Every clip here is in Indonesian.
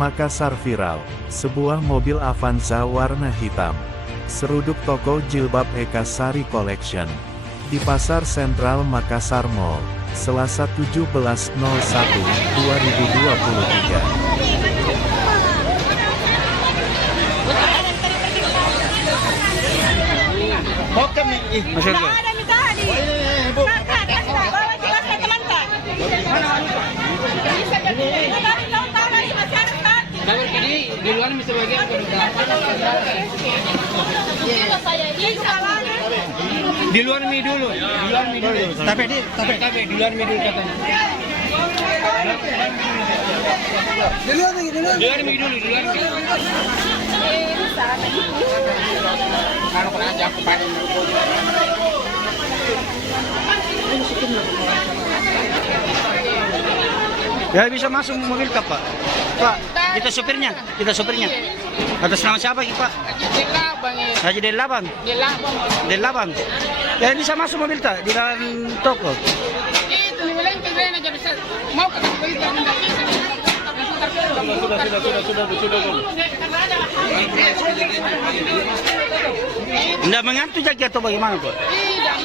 Makassar viral, sebuah mobil Avanza warna hitam. Seruduk toko jilbab Eka Sari Collection. Di Pasar Sentral Makassar Mall, Selasa 17.01.2023. Masuk ke? Ada minta di. Kakak, bawa jiwa saya teman tak. Bisa jadi. Tapi tahu lagi masyarakat. Baru tadi di luar bisa bagian di luar mie dulu, Tapi di luar mie dulu katanya. Di luar mie dulu. Kalau kena aja aku paling. Ya bisa masuk mobil Kak, Pak. Pak, kita sopirnya. Atas nama siapa Pak? Haji Delabang. Delabang. Ya bisa masuk mobil tak di dalam toko. Itu nilai keren aja bisa. Mau ke Anda mengantuk jadi atau bagaimana Pak? Tidak,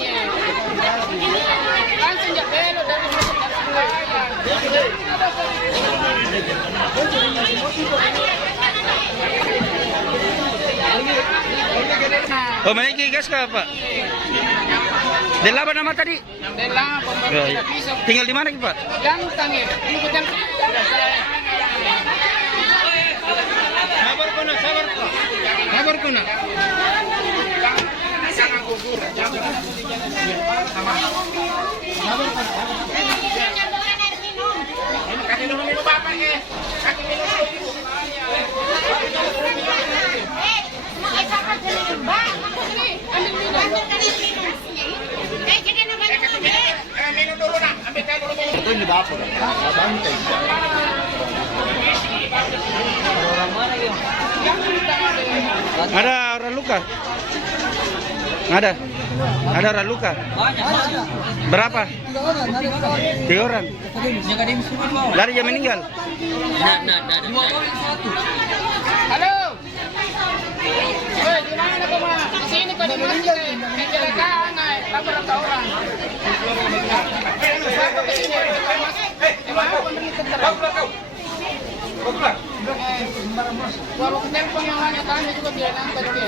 langsung ya belok dari Oh, menaiki gas Kak, Pak? Delapan nama tadi? Ya. Tinggal di mana Pak? Gantang ya. Sabar kuna. Kasih dulu minum apa ya? Kasih minum dulu. Minum dulu nak, ambil teh dulu minum. Itu di dapur. Ada orang luka? Ada orang luka? Berapa? 3 orang. Dari yang meninggal? Halo. Woi, di mana kau mah? Di sini kau di mana? Kecelakaan, berapa orang? Baru telepon yang hanya tanya juga biar nangkep dia.